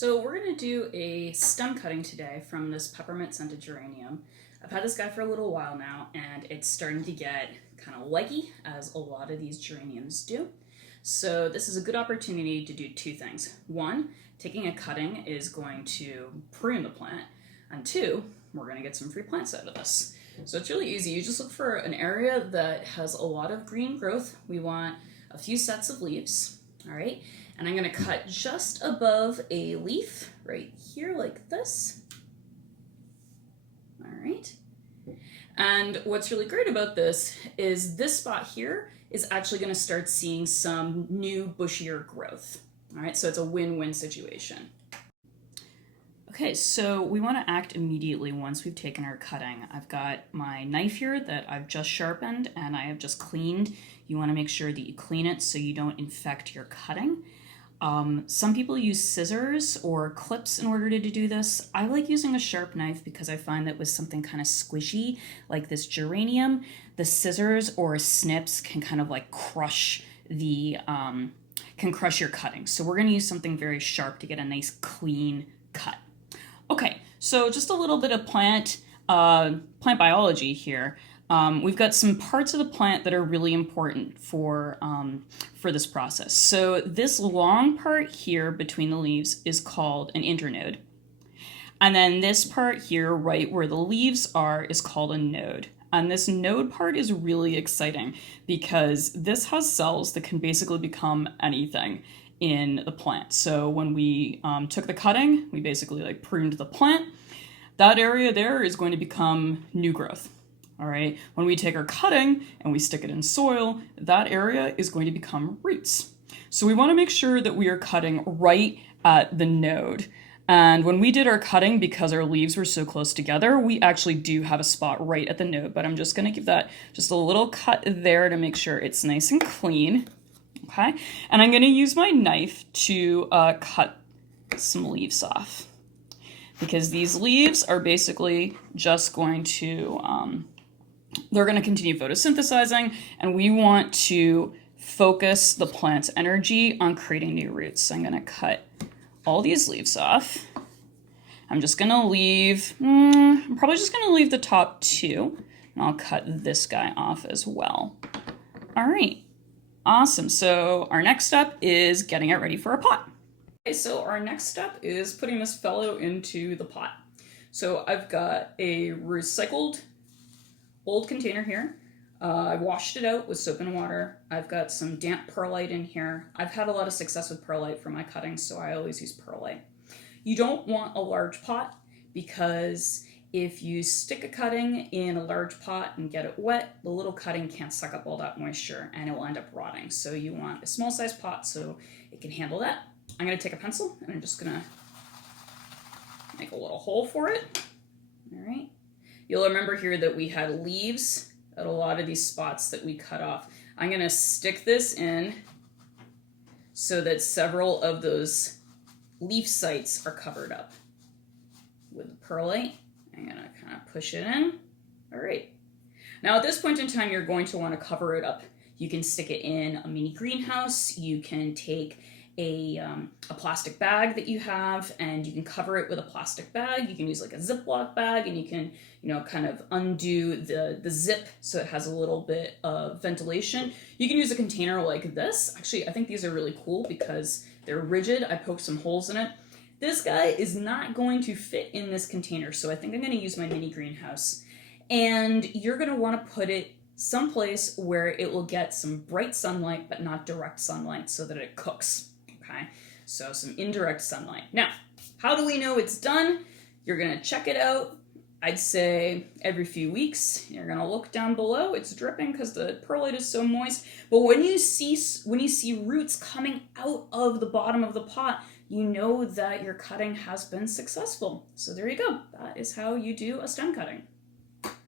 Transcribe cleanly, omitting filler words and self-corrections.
So we're going to do a stem cutting today from this peppermint scented geranium. I've had this guy for a little while now, and it's starting to get kind of leggy, as a lot of these geraniums do. So this is a good opportunity to do two things. One, taking a cutting is going to prune the plant, and two, we're going to get some free plants out of this. So it's really easy. You just look for an area that has a lot of green growth. We want a few sets of leaves, all right? And I'm going to cut just above a leaf right here like this. All right. And what's really great about this spot here is actually going to start seeing some new bushier growth. All right, so it's a win-win situation. Okay, so we want to act immediately once we've taken our cutting. I've got my knife here that I've just sharpened and I have just cleaned. You want to make sure that you clean it so you don't infect your cutting. Some people use scissors or clips in order to do this. I like using a sharp knife because I find that with something kind of squishy like this geranium, the scissors or snips can kind of like crush the can crush your cutting. So we're going to use something very sharp to get a nice clean cut. Okay, so just a little bit of plant biology here. We've got some parts of the plant that are really important for this process. So this long part here between the leaves is called an internode. And then this part here, right where the leaves are, is called a node. And this node part is really exciting because this has cells that can basically become anything in the plant. So when we took the cutting, we basically like pruned the plant. That area there is going to become new growth. All right, when we take our cutting and we stick it in soil, that area is going to become roots. So we want to make sure that we are cutting right at the node. And when we did our cutting, because our leaves were so close together, we actually do have a spot right at the node, but I'm just going to give that just a little cut there to make sure it's nice and clean. Okay, and I'm going to use my knife to cut some leaves off because these leaves are basically just going to they're going to continue photosynthesizing, and we want to focus the plant's energy on creating new roots. So I'm going to cut all these leaves off. I'm just going to leave, I'm probably just going to leave the top two, and I'll cut this guy off as well. All right, awesome. So our next step is getting it ready for a pot. Okay, so our next step is putting this fellow into the pot. So I've got a recycled old container here. I washed it out with soap and water. I've got some damp perlite in here. I've had a lot of success with perlite for my cuttings, so I always use perlite. You don't want a large pot because if you stick a cutting in a large pot and get it wet, the little cutting can't suck up all that moisture and it will end up rotting. So you want a small size pot so it can handle that. I'm going to take a pencil and I'm just going to make a little hole for it. All right. You'll remember here that we had leaves at a lot of these spots that we cut off. I'm going to stick this in so that several of those leaf sites are covered up with the perlite. I'm going to kind of push it in. All right. Now at this point in time, you're going to want to cover it up. You can stick it in a mini greenhouse. You can take a plastic bag that you have and you can cover it with a plastic bag. You can use like a Ziploc bag and you can, kind of undo the zip so it has a little bit of ventilation. You can use a container like this. Actually, I think these are really cool because they're rigid. I poked some holes in it. This guy is not going to fit in this container, so I think I'm going to use my mini greenhouse. And you're going to want to put it someplace where it will get some bright sunlight, but not direct sunlight so that it cooks. Okay, so some indirect sunlight. Now, how do we know it's done? You're going to check it out. I'd say every few weeks. You're going to look down below. It's dripping because the perlite is so moist. But when you see roots coming out of the bottom of the pot, you know that your cutting has been successful. So there you go. That is how you do a stem cutting.